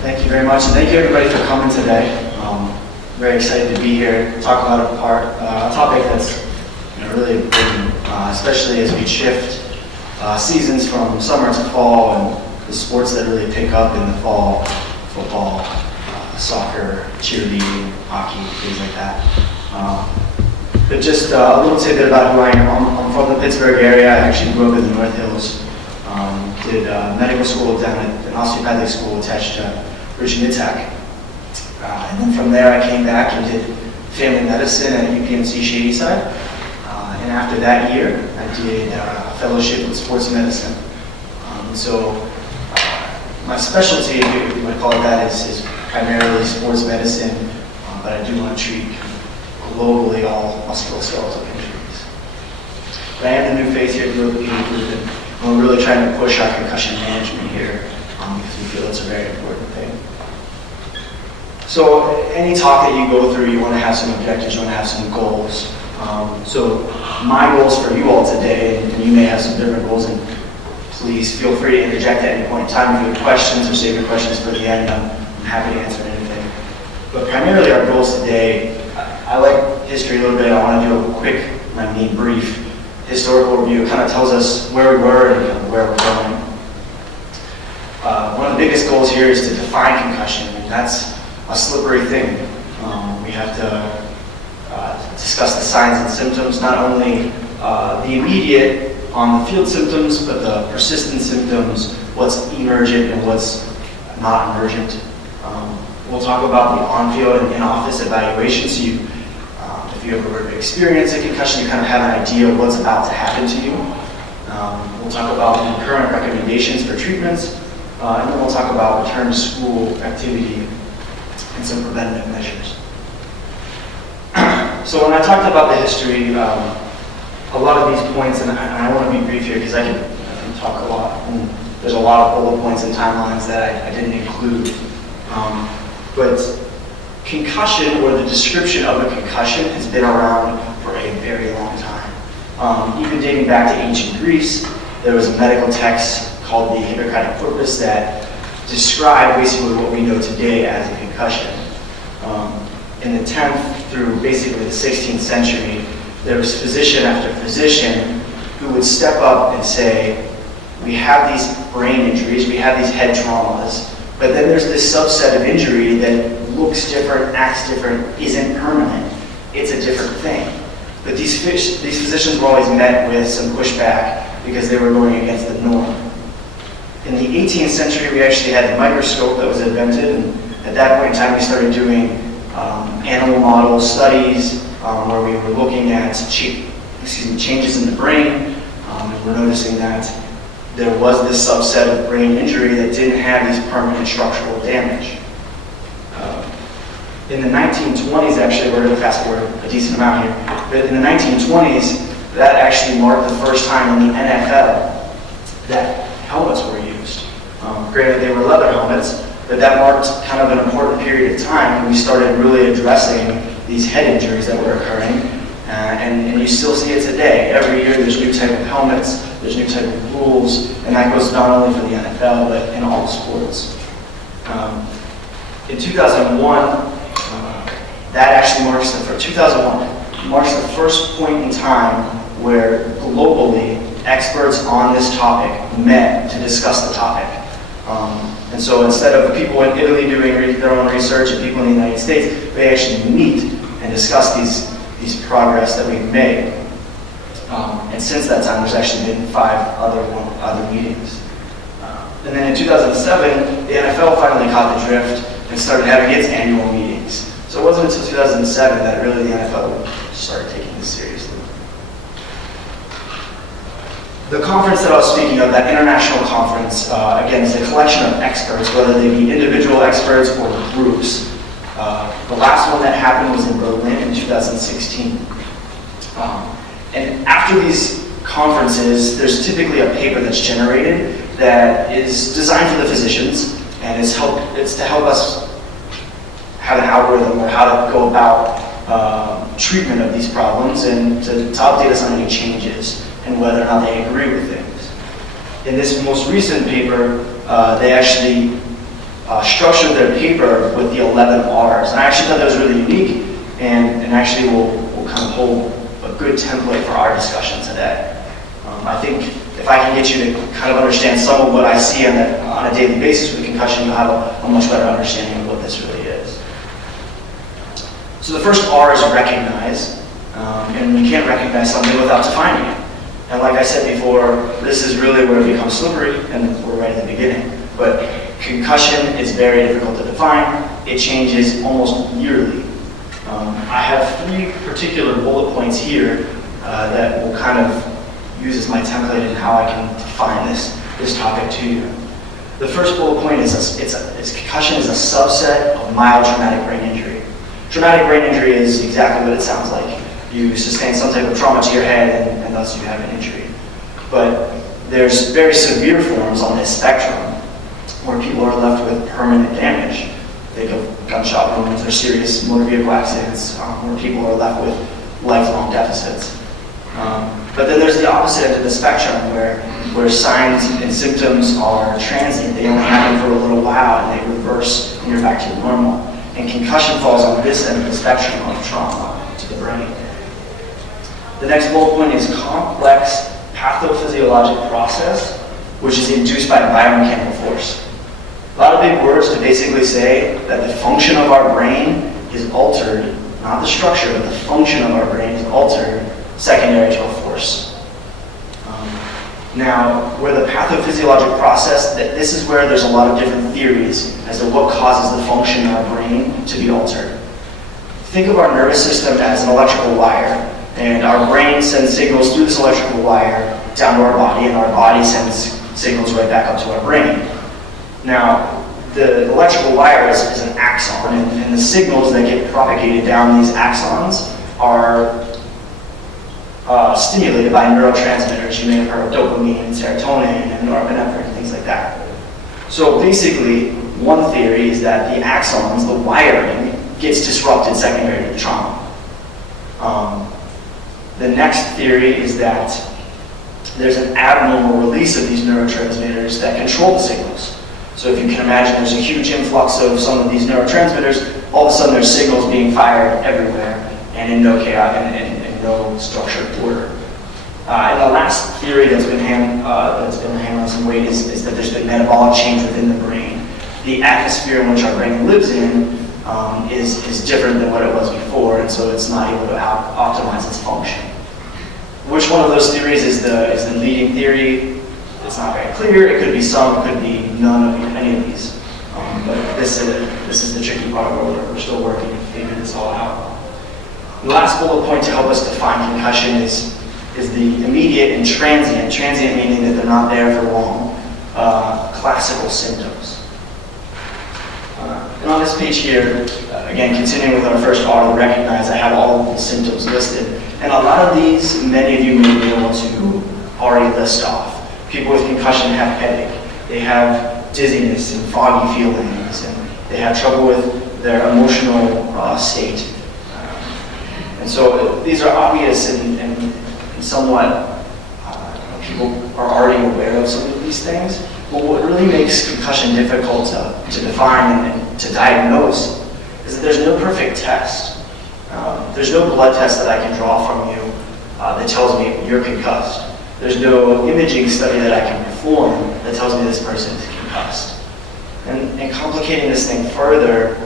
Thank you very much, and thank you everybody for coming today. Very excited to be here, talk about a topic that's really important, especially as we shift seasons from summer to fall, and the sports that really pick up in the fall: football, soccer, cheerleading, hockey, things like that. But just a little tidbit about who I am. I'm from the Pittsburgh area. I actually grew up in the North Hills. Did medical school down at an osteopathic school attached to Richmond Tech. And then from there I came back and did family medicine at UPMC Shadyside. And after that year, I did a fellowship with sports medicine. So my specialty, if you want to call it that, is primarily sports medicine, but I do want to treat globally all musculoskeletal injuries. But I am the new face here at the Orthopedic Group, and we're really trying to push our concussion management here because we feel it's a very important thing. So any talk that you go through, you want to have some objectives, you want to have some goals. So my goals for you all today, and you may have some different goals, and please feel free to interject at any point in time if you have questions or save your questions for the end. I'm happy to answer anything. But primarily our goals today, I like history a little bit. I want to do a quick, brief historical review. It kind of tells us where we were and where we're going. One of the biggest goals here is to define concussion, and that's a slippery thing. We have to discuss the signs and symptoms, not only the immediate on-the-field symptoms, but the persistent symptoms, what's emergent and what's not emergent. We'll talk about the on-field and in-office evaluation, so if you ever experience a concussion, you kind of have an idea of what's about to happen to you. We'll talk about the current recommendations for treatments, and then we'll talk about return to school activity and some preventative measures. So when I talked about the history, a lot of these points, and I want to be brief here because I can talk a lot, and there's a lot of bullet points and timelines that I didn't include. But concussion, or the description of a concussion, has been around for a very long time. Even dating back to ancient Greece, there was a medical text called the Hippocratic Corpus that described basically what we know today as a concussion. In the 10th through basically the 16th century, there was physician after physician who would step up and say, we have these brain injuries, we have these head traumas, but then there's this subset of injury that looks different, acts different, isn't permanent. It's a different thing. But these physicians were always met with some pushback because they were going against the norm. In the 18th century, we actually had the microscope that was invented, and at that point in time, we started doing animal model studies where we were looking at changes in the brain, and we're noticing that there was this subset of brain injury that didn't have these permanent structural damage. In the 1920s, actually, we're going to fast forward a decent amount here, but in the 1920s, that actually marked the first time in the NFL that helmets were used. Granted, they were leather helmets, but that marked kind of an important period of time when we started really addressing these head injuries that were occurring, and you still see it today. Every year there's new type of helmets, there's new type of rules, and that goes not only for the NFL, but in all sports. In 2001, that actually marks the first point in time where globally experts on this topic met to discuss the topic. And so instead of people in Italy doing their own research and people in the United States, they actually meet and discuss these progress that we've made. And since that time, there's actually been 5 other meetings. And then in 2007, the NFL finally caught the drift and started having its annual meetings. So it wasn't until 2007 that really the NFL started taking this seriously. The conference that I was speaking of, that international conference, again, is a collection of experts, whether they be individual experts or groups. The last one that happened was in Berlin in 2016. And after these conferences, there's typically a paper that's generated that is designed for the physicians, and it's to help us have an algorithm or how to go about treatment of these problems and to update us on any changes and whether or not they agree with things. In this most recent paper, they actually structured their paper with the 11 R's. And I actually thought that was really unique and actually will kind of hold a good template for our discussion today. I think if I can get you to kind of understand some of what I see on a daily basis with concussion, you'll have a much better understanding of what this really is. So the first R is recognize, and you can't recognize something without defining it. And like I said before, this is really where it becomes slippery, and we're right at the beginning. But concussion is very difficult to define. It changes almost yearly. I have 3 particular bullet points here that will kind of use as my template in how I can define this topic to you. The first bullet point is concussion is a subset of mild traumatic brain injury. Traumatic brain injury is exactly what it sounds like. You sustain some type of trauma to your head and thus you have an injury. But there's very severe forms on this spectrum where people are left with permanent damage. Think of gunshot wounds or serious motor vehicle accidents where people are left with lifelong deficits. But then there's the opposite end of the spectrum where signs and symptoms are transient. They only happen for a little while and they reverse and you're back to normal. And concussion falls on this end of the spectrum of trauma to the brain. The next bullet point is complex pathophysiologic process, which is induced by biomechanical force. A lot of big words to basically say that the function of our brain is altered, not the structure, but the function of our brain is altered secondary to a force. Now, where the pathophysiologic process, this is where there's a lot of different theories as to what causes the function of our brain to be altered. Think of our nervous system as an electrical wire, and our brain sends signals through this electrical wire down to our body, and our body sends signals right back up to our brain. Now, the electrical wire is an axon, and the signals that get propagated down these axons are stimulated by neurotransmitters. You may have heard of dopamine, serotonin, and norepinephrine, and things like that. So basically, one theory is that the axons, the wiring, gets disrupted secondary to the trauma. The next theory is that there's an abnormal release of these neurotransmitters that control the signals. So if you can imagine there's a huge influx of some of these neurotransmitters, all of a sudden there's signals being fired everywhere and in no chaos and no structured order. And the last theory that's been handling some weight is that there's been metabolic change within the brain. The atmosphere in which our brain lives in is different than what it was before, and so it's not able to optimize its function. Which one of those theories is the leading theory? It's not very clear. It could be some, it could be none of any of these. But this is the tricky part where we're still working to figure this all out. The last bullet point to help us define concussion is the immediate and transient. Transient meaning that they're not there for long. Classical symptoms. And on this page here, again, continuing with our first R, recognize, I have all of the symptoms listed. And a lot of these, many of you may be able to already list off. People with concussion have headache. They have dizziness and foggy feelings, and they have trouble with their emotional state. And so these are obvious and somewhat, people are already aware of some of these things. But what really makes concussion difficult to define and to diagnose is that there's no perfect test. There's no blood test that I can draw from you that tells me you're concussed. There's no imaging study that I can perform that tells me this person is concussed. And complicating this thing further,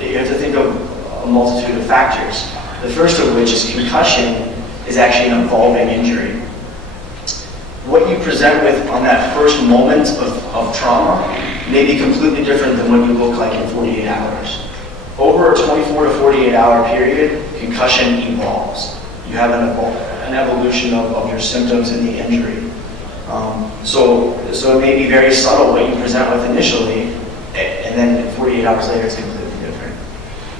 you have to think of a multitude of factors. The first of which is concussion is actually an evolving injury. What you present with on that first moment of trauma may be completely different than what you look like in 48 hours. Over a 24 to 48 hour period, concussion evolves. You have an evolution of your symptoms and the injury. So it may be very subtle what you present with initially, and then 48 hours later it's completely different.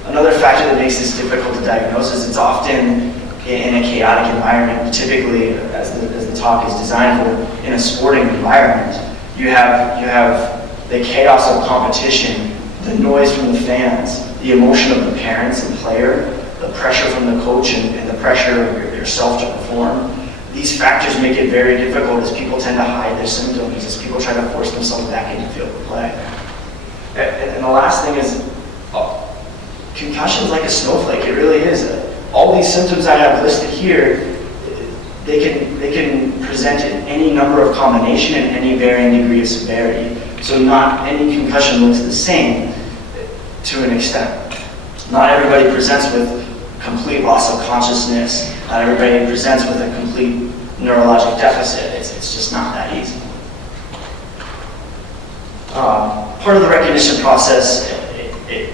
Another factor that makes this difficult to diagnose is it's often in a chaotic environment. Typically, as the talk is designed for, in a sporting environment, you have the chaos of competition, the noise from the fans, the emotion of the parents and player, the pressure from the coach and the pressure of yourself to perform. These factors make it very difficult as people tend to hide their symptoms, as people try to force themselves back into field of play. And the last thing is, concussion's like a snowflake. It really is. All these symptoms I have listed here, they can present in any number of combination and any varying degree of severity. So not any concussion looks the same to an extent. Not everybody presents with complete loss of consciousness. Not everybody presents with a complete neurologic deficit. It's just not that easy. Part of the recognition process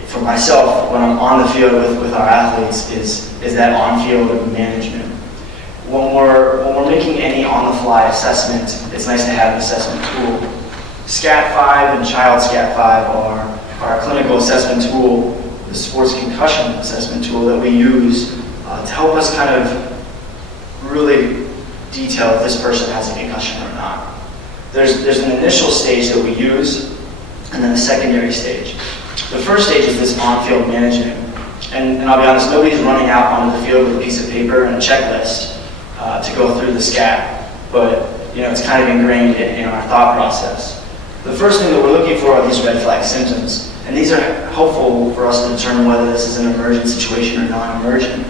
for myself when I'm on the field with our athletes is that on-field management. When we're making any on-the-fly assessment, it's nice to have an assessment tool. SCAT-5 and Child SCAT-5 are our clinical assessment tool, the sports concussion assessment tool that we use to help us kind of really detail if this person has a concussion or not. There's an initial stage that we use, and then a secondary stage. The first stage is this on-field management. And I'll be honest, nobody's running out onto the field with a piece of paper and a checklist to go through the SCAT. But it's kind of ingrained in our thought process. The first thing that we're looking for are these red flag symptoms. And these are helpful for us to determine whether this is an emergent situation or non-emergent.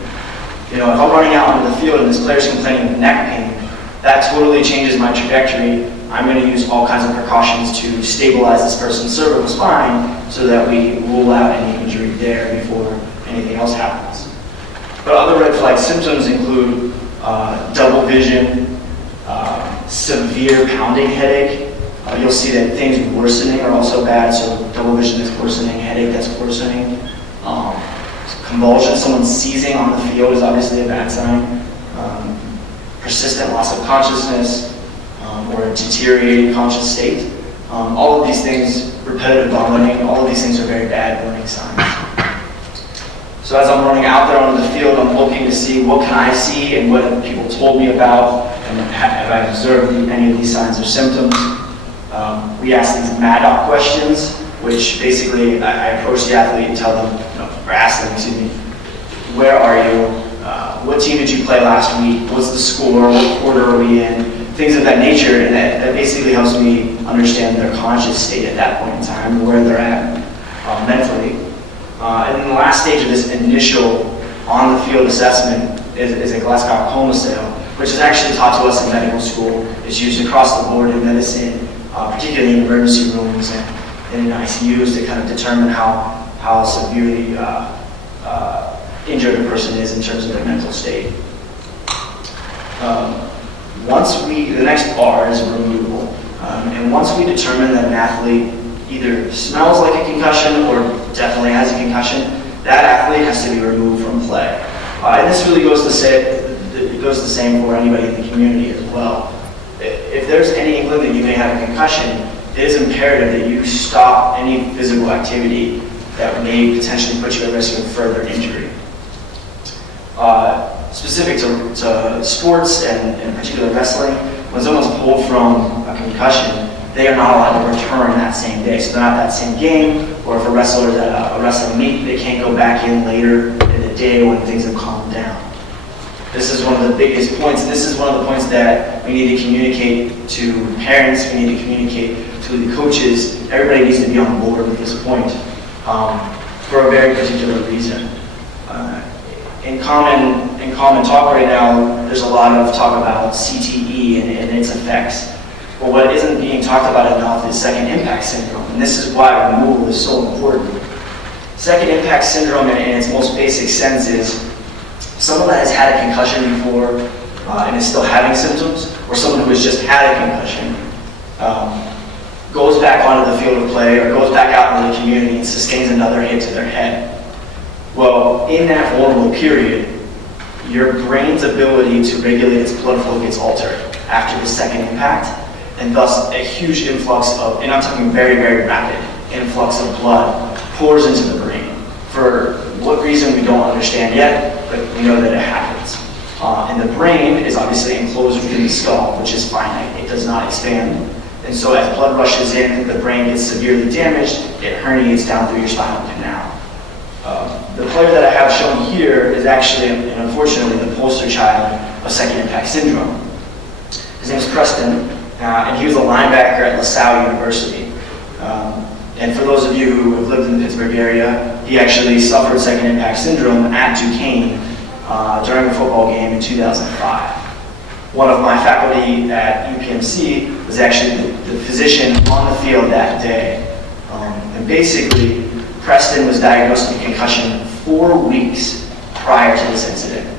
If I'm running out onto the field and this player's complaining of neck pain, that totally changes my trajectory. I'm going to use all kinds of precautions to stabilize this person's cervical spine so that we rule out any injury there before anything else happens. But other red flag symptoms include double vision, severe pounding headache. You'll see that things worsening are also bad, so double vision that's worsening, headache that's worsening. Convulsion, someone seizing on the field is obviously a bad sign. Persistent loss of consciousness, or a deteriorating conscious state. All of these things, repetitive vomiting, all of these things are very bad warning signs. So as I'm running out there on the field, I'm looking to see what can I see and what have people told me about, and have I observed any of these signs or symptoms. We ask these Maddog questions, which basically I approach the athlete and tell them, or ask them, excuse me, where are you? What team did you play last week? What's the score? What quarter are we in? Things of that nature, and that basically helps me understand their conscious state at that point in time, where they're at mentally. And then the last stage of this initial on-the-field assessment is a Glasgow coma scale, which is actually taught to us in medical school. It's used across the board in medicine, particularly in emergency rooms and in ICUs to kind of determine how severely injured a person is in terms of their mental state. The next R is removal. And once we determine that an athlete either smells like a concussion or definitely has a concussion, that athlete has to be removed from play. And this really goes the same for anybody in the community as well. If there's any inkling that you may have a concussion, it is imperative that you stop any physical activity that may potentially put you at risk of further injury. Specific to sports and in particular wrestling, when someone's pulled from a concussion, they are not allowed to return that same day. So they're not that same game, or if a wrestler's at a wrestling meet, they can't go back in later in the day when things have calmed down. This is one of the biggest points. This is one of the points that we need to communicate to parents, we need to communicate to the coaches. Everybody needs to be on board with this point for a very particular reason. In common talk right now, there's a lot of talk about CTE and its effects. But what isn't being talked about enough is second impact syndrome, and this is why removal is so important. Second impact syndrome, in its most basic sense, is someone that has had a concussion before and is still having symptoms, or someone who has just had a concussion, goes back onto the field of play or goes back out into the community and sustains another hit to their head. Well, in that vulnerable period, your brain's ability to regulate its blood flow gets altered after the second impact, and thus a huge influx of, and I'm talking very, very rapid influx of blood pours into the brain. For what reason we don't understand yet, but we know that it happens. And the brain is obviously enclosed within the skull, which is finite. It does not expand. And so as blood rushes in, the brain gets severely damaged, it herniates down through your spinal canal. The player that I have shown here is actually, and unfortunately, the poster child of second impact syndrome. His name is Preston, and he was a linebacker at LaSalle University. And for those of you who have lived in the Pittsburgh area, he actually suffered second impact syndrome at Duquesne during a football game in 2005. One of my faculty at UPMC was actually the physician on the field that day. And basically, Preston was diagnosed with a concussion 4 weeks prior to this incident.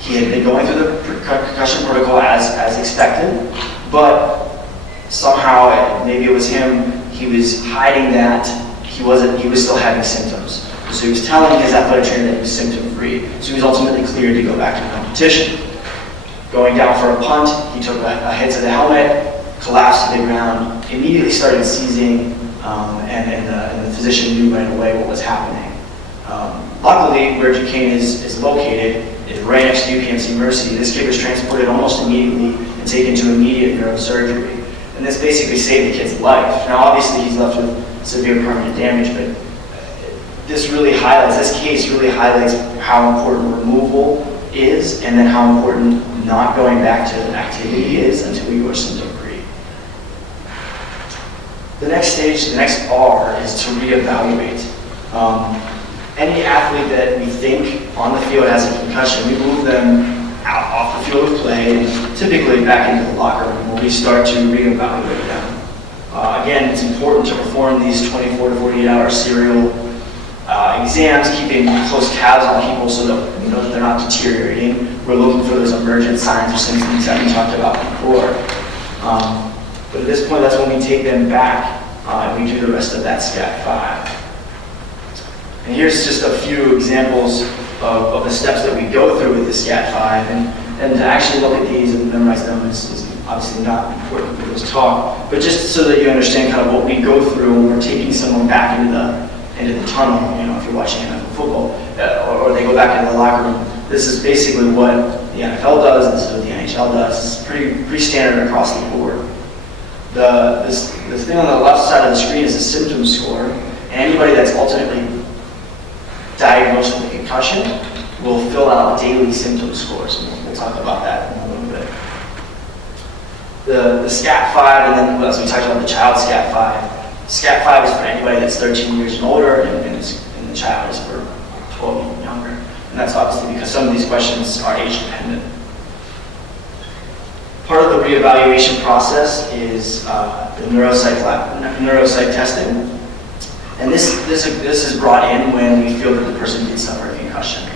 He had been going through the concussion protocol as expected, but somehow, maybe it was him, he was hiding that he was still having symptoms. So he was telling his athletic trainer that he was symptom-free. So he was ultimately cleared to go back to competition. Going down for a punt, he took a hit to the helmet, collapsed to the ground, immediately started seizing, and the physician knew right away what was happening. Luckily, where Duquesne is located is right next to UPMC Mercy. This kid was transported almost immediately and taken to immediate neurosurgery. And this basically saved the kid's life. Now, obviously, he's left with severe permanent damage, but this case really highlights how important removal is, and then how important not going back to activity is until you are symptom-free. The next stage, the next R, is to reevaluate. Any athlete that we think on the field has a concussion, we move them out off the field of play and typically back into the locker room where we start to reevaluate them. Again, it's important to perform these 24 to 48 hour serial exams, keeping close tabs on people so that we know that they're not deteriorating. We're looking for those emergent signs or symptoms that we talked about before. But at this point, that's when we take them back and we do the rest of that SCAT-5. And here's just a few examples of the steps that we go through with the SCAT-5, and to actually look at these and memorize them is obviously not important for this talk, but just so that you understand kind of what we go through when we're taking someone back into the tunnel, if you're watching NFL football, or they go back into the locker room. This is basically what the NFL does, this is what the NHL does. It's pretty standard across the board. This thing on the left side of the screen is a symptom score, and anybody that's ultimately diagnosed with a concussion will fill out daily symptom scores, and we'll talk about that in a little bit. The SCAT-5, and then as we talked about the child SCAT-5. SCAT-5 is for anybody that's 13 years and older, and the child is for 12 and younger. And that's obviously because some of these questions are age dependent. Part of the reevaluation process is the neuropsych testing. And this is brought in when we feel that the person did suffer a concussion.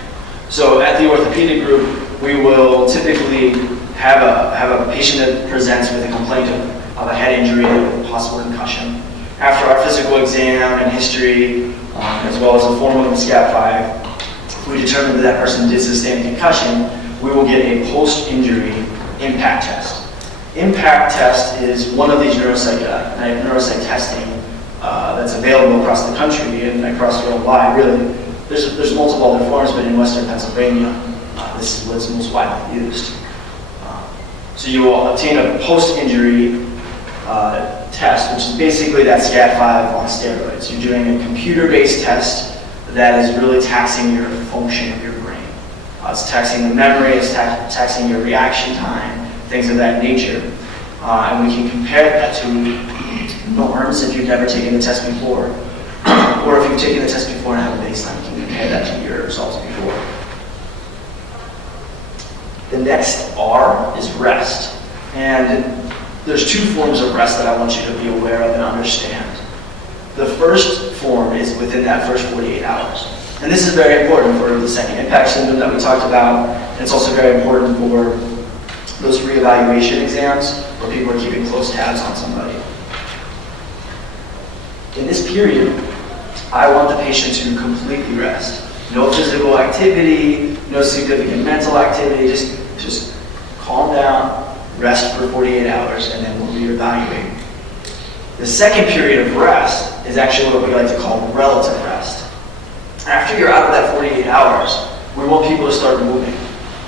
So at the Orthopedic Group, we will typically have a patient that presents with a complaint of a head injury or a possible concussion. After our physical exam and history, as well as a form of the SCAT-5, if we determine that person did sustain a concussion, we will get a post-injury impact test. Impact test is one of these neuropsych testing that's available across the country and across worldwide. Really, there's multiple other forms, but in Western Pennsylvania, this is what's most widely used. So you will obtain a post-injury test, which is basically that SCAT-5 on steroids. You're doing a computer-based test that is really taxing your function of your brain. It's taxing the memory, it's taxing your reaction time, things of that nature. And we can compare that to norms if you've never taken the test before, or if you've taken the test before and have a baseline, you can compare that to your results before. The next R is rest. And there's two forms of rest that I want you to be aware of and understand. The first form is within that first 48 hours. And this is very important for the second impact syndrome that we talked about. And it's also very important for those reevaluation exams where people are keeping close tabs on somebody. In this period, I want the patient to completely rest. No physical activity, no significant mental activity, just calm down, rest for 48 hours, and then we'll reevaluate. The second period of rest is actually what we like to call relative rest. After you're out of that 48 hours, we want people to start moving.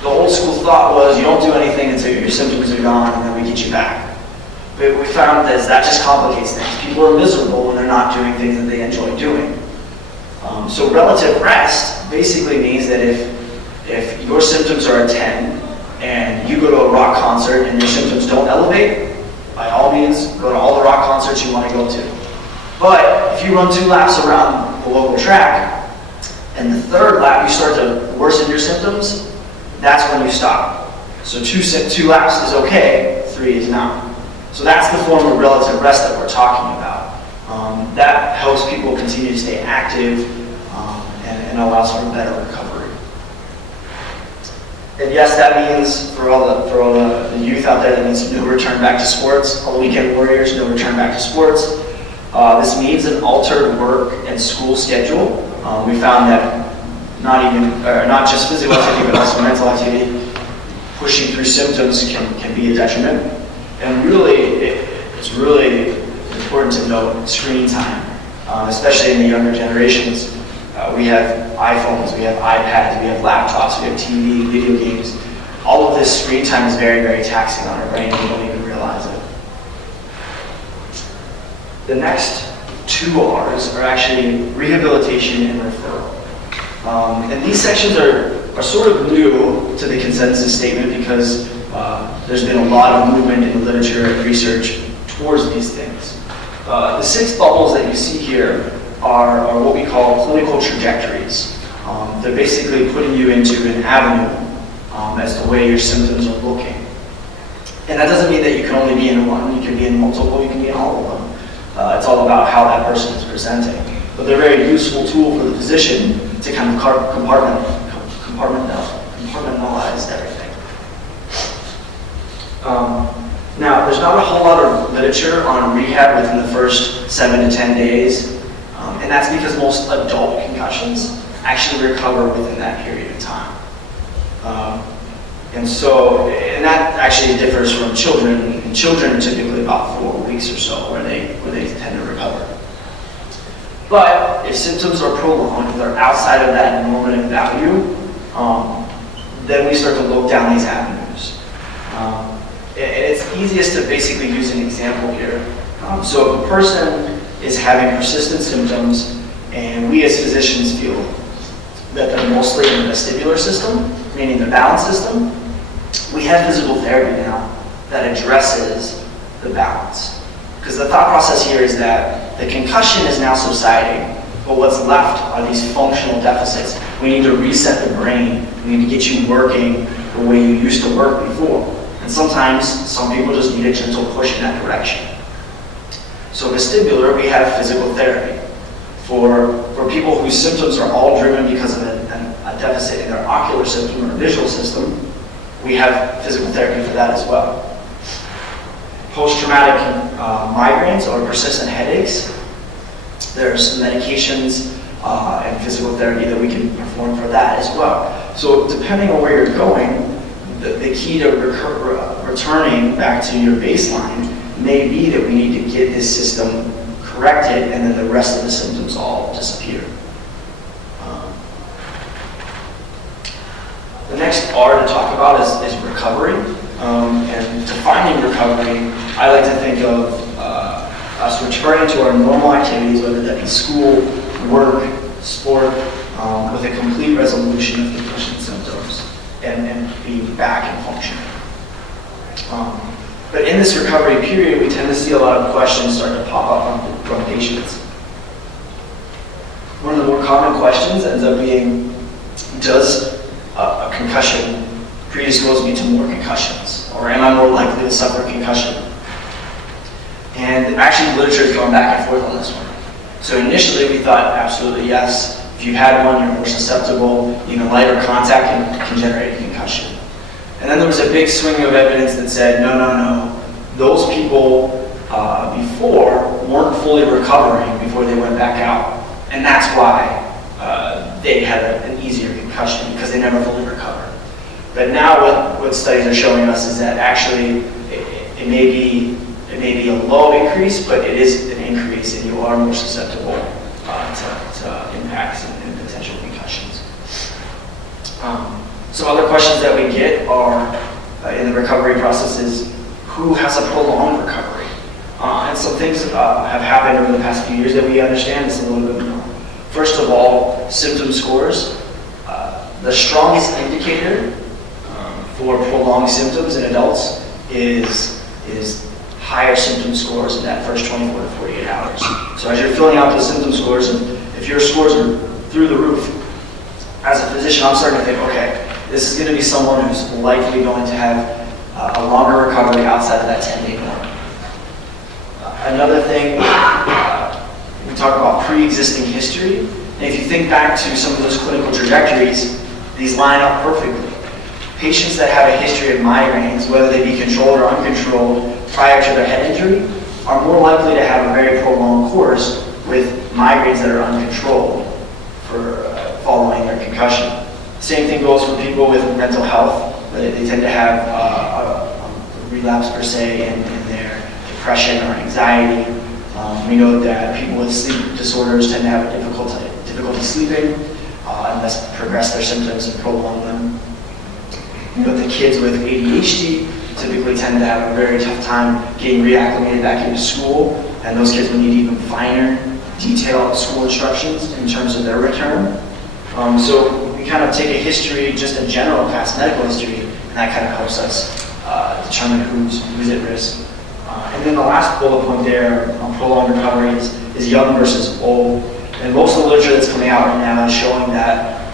The old school thought was you don't do anything until your symptoms are gone and then we get you back. But we found that just complicates things. People are miserable when they're not doing things that they enjoy doing. So relative rest basically means that if your symptoms are a 10 and you go to a rock concert and your symptoms don't elevate, by all means, go to all the rock concerts you want to go to. But if you run 2 laps around the local track, and the 3rd lap you start to worsen your symptoms, that's when you stop. So 2 laps is okay, 3 is not. So that's the form of relative rest that we're talking about. That helps people continue to stay active and allows for better recovery. And yes, that means for all the youth out there, that means no return back to sports. All the weekend warriors, no return back to sports. This means an altered work and school schedule. We found that not just physical activity, but also mental activity, pushing through symptoms can be a detriment. And really, it's really important to note screen time, especially in the younger generations. We have iPhones, we have iPads, we have laptops, we have TV, video games. All of this screen time is very, very taxing on our brain, and we don't even realize it. The next 2 R's are actually rehabilitation and referral. And these sections are sort of new to the consensus statement because there's been a lot of movement in the literature and research towards these things. The 6 bubbles that you see here are what we call clinical trajectories. They're basically putting you into an avenue as the way your symptoms are looking. And that doesn't mean that you can only be in one, you can be in multiple, you can be in all of them. It's all about how that person is presenting. But they're a very useful tool for the physician to kind of compartmentalize everything. Now, there's not a whole lot of literature on rehab within the first 7 to 10 days. And that's because most adult concussions actually recover within that period of time. And that actually differs from children. And children are typically about 4 weeks or so where they tend to recover. But if symptoms are prolonged, if they're outside of that normative value, then we start to look down these avenues. And it's easiest to basically use an example here. So if a person is having persistent symptoms, and we as physicians feel that they're mostly in the vestibular system, meaning the balance system, we have physical therapy now that addresses the balance. Because the thought process here is that the concussion is now subsiding, but what's left are these functional deficits. We need to reset the brain. We need to get you working the way you used to work before. And sometimes, some people just need a gentle push in that direction. So vestibular, we have physical therapy. For people whose symptoms are all driven because of a deficit in their ocular system or visual system, we have physical therapy for that as well. Post-traumatic migraines or persistent headaches, there's medications and physical therapy that we can perform for that as well. So depending on where you're going, the key to returning back to your baseline may be that we need to get this system corrected and then the rest of the symptoms all disappear. The next R to talk about is recovery. And defining recovery, I like to think of us returning to our normal activities, whether that be school, work, sport, with a complete resolution of concussion symptoms and being back and functioning. But in this recovery period, we tend to see a lot of questions start to pop up from patients. One of the more common questions ends up being, does a concussion predispose me to more concussions? Or am I more likely to suffer a concussion? And actually, the literature is going back and forth on this one. So initially, we thought absolutely yes. If you've had one, you're more susceptible. Even lighter contact can generate a concussion. And then there was a big swing of evidence that said, no. Those people before weren't fully recovering before they went back out. And that's why they had an easier concussion, because they never fully recovered. But now what studies are showing us is that actually it may be a low increase, but it is an increase, and you are more susceptible to impacts and potential concussions. Some other questions that we get are in the recovery process is, who has a prolonged recovery? And some things have happened over the past few years that we understand this a little bit more. First of all, symptom scores. The strongest indicator for prolonged symptoms in adults is higher symptom scores in that first 24 to 48 hours. So as you're filling out those symptom scores, and if your scores are through the roof, as a physician, I'm starting to think, okay, this is going to be someone who's likely going to have a longer recovery outside of that 10-day mark. Another thing, we talk about pre-existing history. And if you think back to some of those clinical trajectories, these line up perfectly. Patients that have a history of migraines, whether they be controlled or uncontrolled, prior to their head injury, are more likely to have a very prolonged course with migraines that are uncontrolled for following their concussion. Same thing goes for people with mental health. They tend to have a relapse per se in their depression or anxiety. We know that people with sleep disorders tend to have difficulty sleeping and thus progress their symptoms and prolong them. But the kids with ADHD typically tend to have a very tough time getting reacclimated back into school, and those kids will need even finer, detailed school instructions in terms of their return. So we kind of take a history, just a general past medical history, and that kind of helps us determine who's at risk. And then the last bullet point there on prolonged recovery is young versus old. And most of the literature that's coming out right now is showing that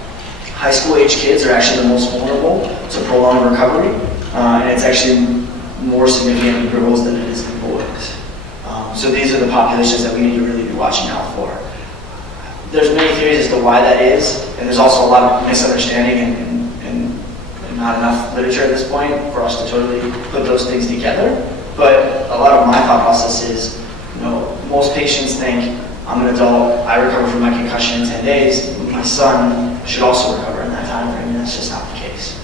high school age kids are actually the most vulnerable to prolonged recovery. And it's actually more significant in girls than it is in boys. So these are the populations that we need to really be watching out for. There's many theories as to why that is, and there's also a lot of misunderstanding and not enough literature at this point for us to totally put those things together. But a lot of my thought process is, most patients think, I'm an adult, I recover from my concussion in 10 days, my son should also recover in that time frame, and that's just not the case.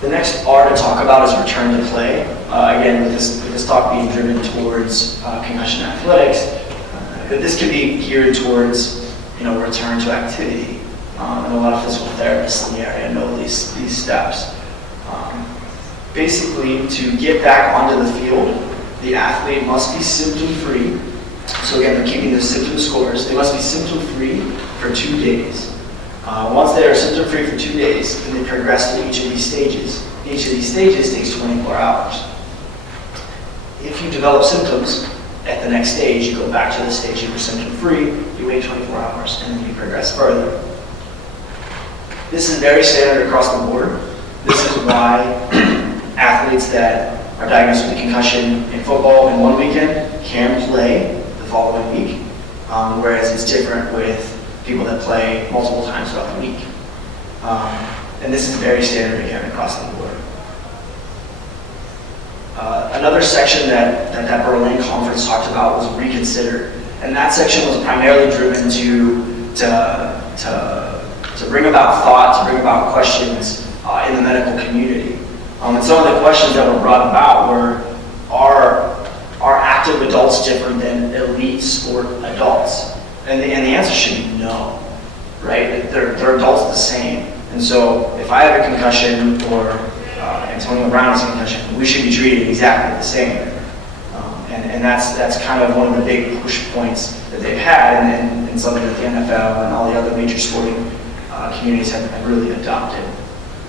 The next R to talk about is return to play. Again, with this talk being driven towards concussion athletics, this can be geared towards return to activity. And a lot of physical therapists in the area know these steps. Basically, to get back onto the field, the athlete must be symptom-free. So again, they're keeping the symptom scores. They must be symptom-free for 2 days. Once they are symptom-free for 2 days, then they progress to each of these stages. Each of these stages takes 24 hours. If you develop symptoms, at the next stage, you go back to the stage you were symptom-free, you wait 24 hours, and then you progress further. This is very standard across the board. This is why athletes that are diagnosed with a concussion in football in one weekend can play the following week, whereas it's different with people that play multiple times throughout the week. And this is very standard again across the board. Another section that Berlin conference talked about was reconsider, and that section was primarily driven to bring about thought, to bring about questions in the medical community. And some of the questions that were brought about were, are active adults different than elite sport adults? And the answer should be no, right? They're adults the same. And so if I have a concussion or Antonio Brown has a concussion, we should be treated exactly the same. And that's kind of one of the big push points that they've had, and something that the NFL and all the other major sporting communities have really adopted.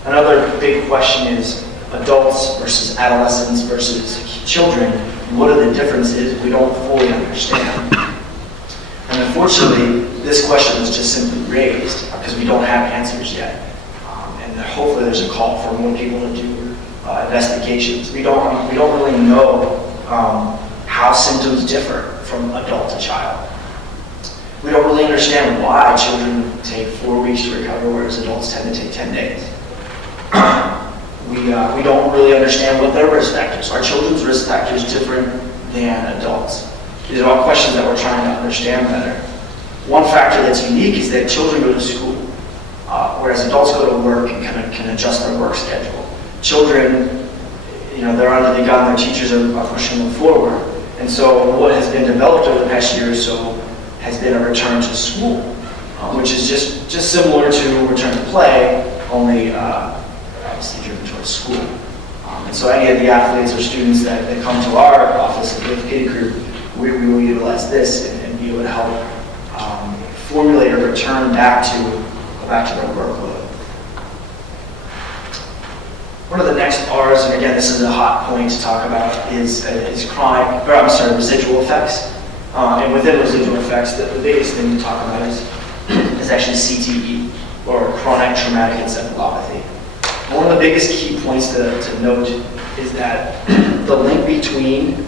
Another big question is adults versus adolescents versus children. What are the differences? We don't fully understand. And unfortunately, this question was just simply raised because we don't have answers yet. And hopefully there's a call for more people to do investigations. We don't really know how symptoms differ from adult to child. We don't really understand why children take 4 weeks to recover, whereas adults tend to take 10 days. We don't really understand what their risk factors are. Are children's risk factors different than adults? These are all questions that we're trying to understand better. One factor that's unique is that children go to school, whereas adults go to work and can adjust their work schedule. Children, they're under the gun, their teachers are pushing them forward. And so what has been developed over the past year or so has been a return to school, which is just similar to return to play, only obviously driven towards school. And so any of the athletes or students that come to our office at the Orthopedic Group, we will utilize this and be able to help formulate a return back to their workload. One of the next R's, and again, this is a hot point to talk about, is residual effects. And within residual effects, the biggest thing to talk about is actually CTE, or chronic traumatic encephalopathy. And one of the biggest key points to note is that the link between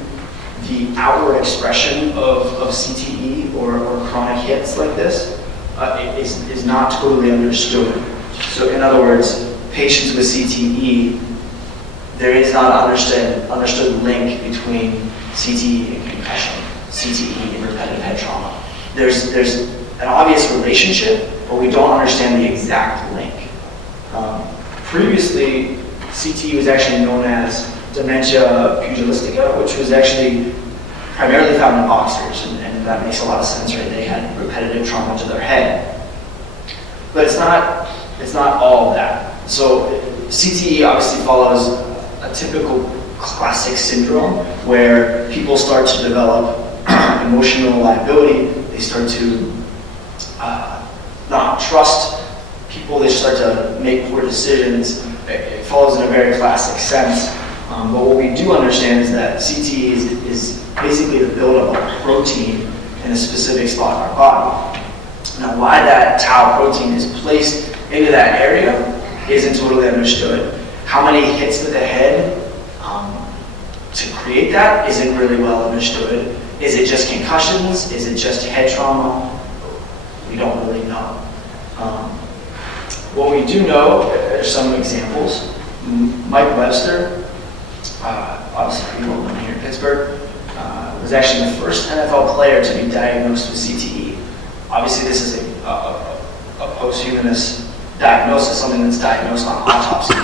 the outward expression of CTE or chronic hits like this is not totally understood. So in other words, patients with CTE, there is not an understood link between CTE and concussion, CTE and repetitive head trauma. There's an obvious relationship, but we don't understand the exact link. Previously, CTE was actually known as dementia pugilistica, which was actually primarily found in boxers, and that makes a lot of sense, right? They had repetitive trauma to their head. But it's not all of that. So CTE obviously follows a typical classic syndrome where people start to develop emotional liability. They start to not trust people. They start to make poor decisions. It follows in a very classic sense. But what we do understand is that CTE is basically the buildup of protein in a specific spot in our body. Now, why that tau protein is placed into that area isn't totally understood. How many hits to the head to create that isn't really well understood. Is it just concussions? Is it just head trauma? We don't really know. What we do know are some examples. Mike Webster, obviously pretty well known here in Pittsburgh, was actually the first NFL player to be diagnosed with CTE. Obviously, this is a posthumanous diagnosis, something that's diagnosed on autopsy.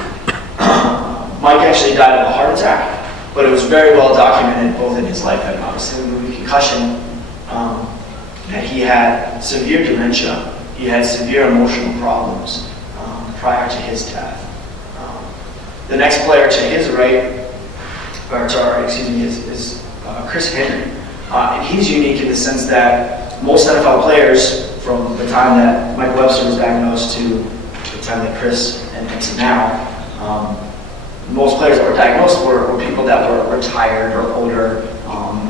Mike actually died of a heart attack, but it was very well documented both in his life and obviously the movie Concussion, that he had severe dementia, he had severe emotional problems prior to his death. The next player to his right, or to our, excuse me, is Chris Henry. And he's unique in the sense that most NFL players, from the time that Mike Webster was diagnosed to the time that Chris and to now, most players that were diagnosed were people that were retired or older,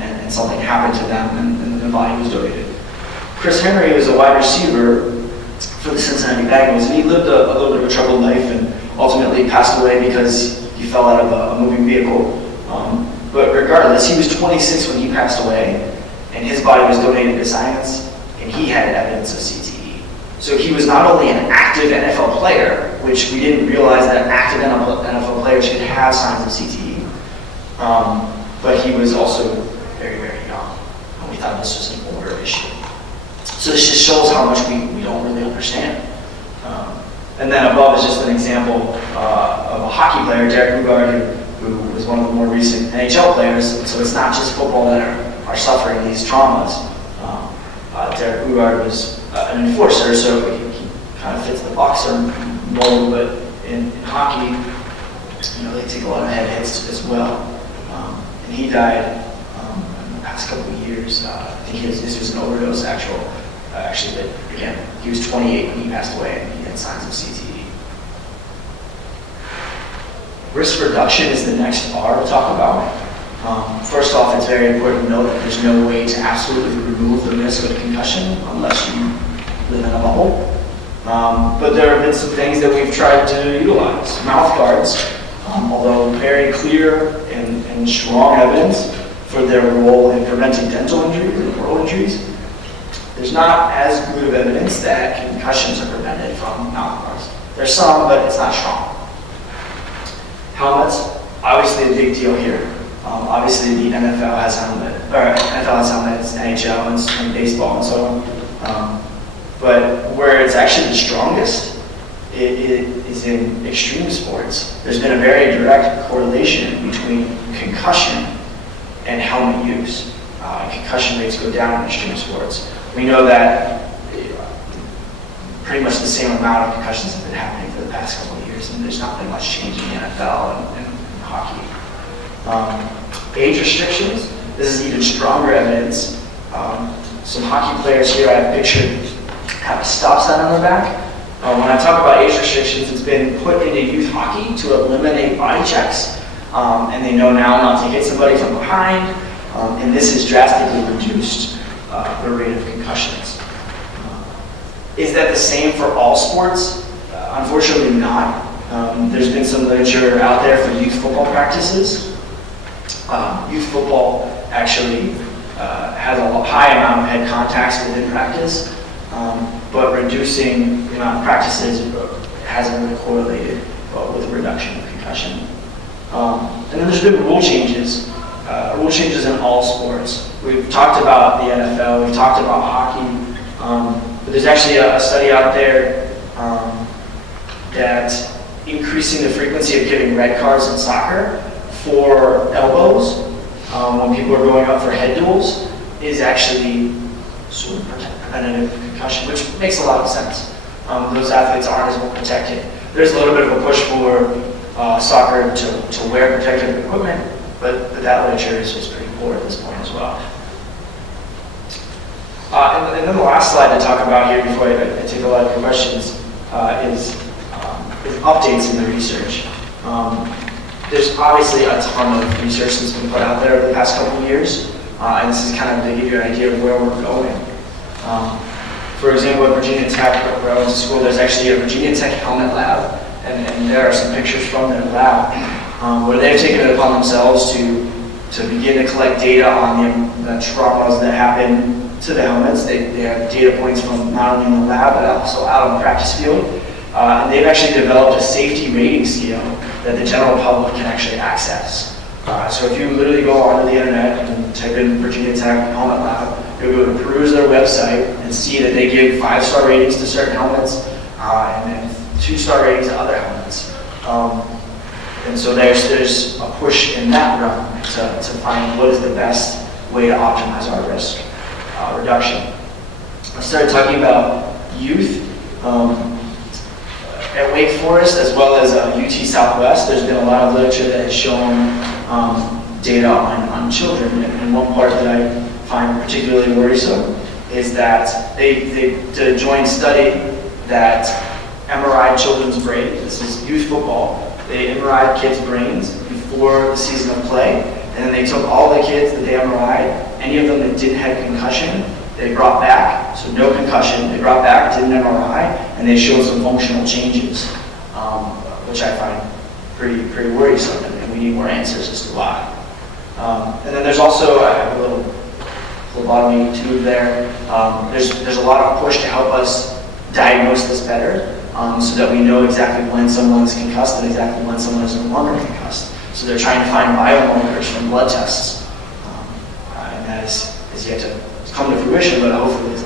and something happened to them and the body was donated. Chris Henry was a wide receiver for the Cincinnati Bengals, and he lived a little bit of a troubled life and ultimately passed away because he fell out of a moving vehicle. But regardless, he was 26 when he passed away, and his body was donated to science, and he had evidence of CTE. So he was not only an active NFL player, which we didn't realize that active NFL players could have signs of CTE, but he was also very, very young, and we thought this was an older issue. So this just shows how much we don't really understand. And then above is just an example of a hockey player, Derek Rugard, who was one of the more recent NHL players. So it's not just football that are suffering these traumas. Derek Rugard was an enforcer, so he kind of fits the boxer mold, but in hockey, they take a lot of head hits as well. And he died in the past couple of years. I think this was an overdose, actually, but again, he was 28 when he passed away, and he had signs of CTE. Risk reduction is the next R to talk about. First off, it's very important to note that there's no way to absolutely remove the risk of a concussion unless you live in a bubble. But there have been some things that we've tried to utilize. Mouth guards, although very clear and strong evidence for their role in preventing dental injuries and oral injuries, there's not as good of evidence that concussions are prevented from mouth guards. There's some, but it's not strong. Helmets, obviously a big deal here. Obviously the NFL has helmets, NHL and baseball and so on. But where it's actually the strongest, it is in extreme sports. There's been a very direct correlation between concussion and helmet use. Concussion rates go down in extreme sports. We know that pretty much the same amount of concussions have been happening for the past couple of years, and there's not been much change in the NFL and hockey. Age restrictions, this is even stronger evidence. Some hockey players here I have pictured have a stop sign on their back. When I talk about age restrictions, it's been put into youth hockey to eliminate body checks, and they know now not to hit somebody from behind, and this has drastically reduced the rate of concussions. Is that the same for all sports? Unfortunately not. There's been some literature out there for youth football practices. Youth football actually has a high amount of head contacts within practice, but reducing the amount of practices hasn't really correlated with a reduction of concussion. And then there's been rule changes in all sports. We've talked about the NFL, we've talked about hockey, but there's actually a study out there that increasing the frequency of giving red cards in soccer for elbows when people are going up for head duels is actually sort of preventative concussion, which makes a lot of sense. Those athletes aren't as well protected. There's a little bit of a push for soccer to wear protective equipment, but that literature is pretty poor at this point as well. And then the last slide to talk about here before I take a lot of your questions is updates in the research. There's obviously a ton of research that's been put out there over the past couple of years, and this is kind of to give you an idea of where we're going. For example, at Virginia Tech, where I went to school, there's actually a Virginia Tech helmet lab, and there are some pictures from their lab where they've taken it upon themselves to begin to collect data on the traumas that happen to the helmets. They have data points from not only in the lab, but also out on the practice field. And they've actually developed a safety rating scale that the general public can actually access. So if you literally go onto the internet and type in Virginia Tech helmet lab, you'll be able to peruse their website and see that they give 5-star ratings to certain helmets and then 2-star ratings to other helmets. And so there's a push in that realm to find what is the best way to optimize our risk reduction. I started talking about youth. At Wake Forest, as well as UT Southwest, there's been a lot of literature that has shown data on children. And one part that I find particularly worrisome is that they did a joint study that MRI'd children's brains. This is youth football. They MRI'd kids' brains before the season of play, and then they took all the kids that they MRI'd, any of them that didn't have concussion, they brought back, so no concussion, they brought back, did an MRI, and they showed some functional changes, which I find pretty worrisome, and we need more answers as to why. And then there's also a little phlebotomy tube there. There's a lot of push to help us diagnose this better, so that we know exactly when someone is concussed and exactly when someone is no longer concussed. So they're trying to find biomarkers from blood tests, and that is yet to come to fruition, but hopefully it's